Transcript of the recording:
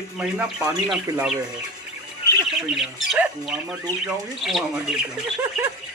एक महीना पानी ना पिलावे है। कुआं में डूब जाऊंगी, कुआं में डूब जाऊंगी।